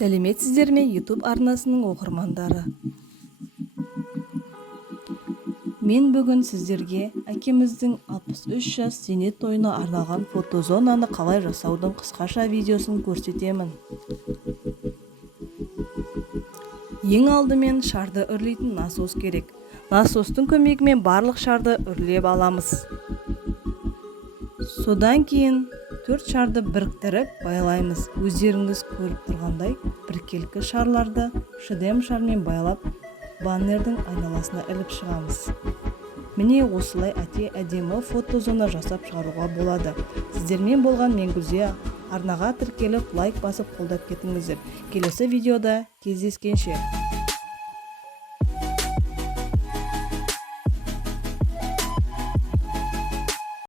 Сәлеметсіздер ме YouTube арнасының оқырмандары? Мен бүгін сіздерге әкеміздің 63 жас зейнет тойына арналған фотозонаны қалай жасаудың қысқаша видеосын көрсетемін. Ең алдымен шарды үрлейтін насос керек. Насостың көмегімен барлық шарды үрлеп аламыз. Содан кейін 4 шарды біріктіріп байлаймыз. Өздеріңіз көріп тұрғандай біркелкі шарларды шыдем шармен байлап баннердің айналасына іліп шығамыз. Міне осылай әдемі фотозона жасап шығаруға болады. Сіздермен болған Менгүлзия. Арнаға тіркеліп лайк басып қолдап кетіңіздер. Келесі видеода кездескенше.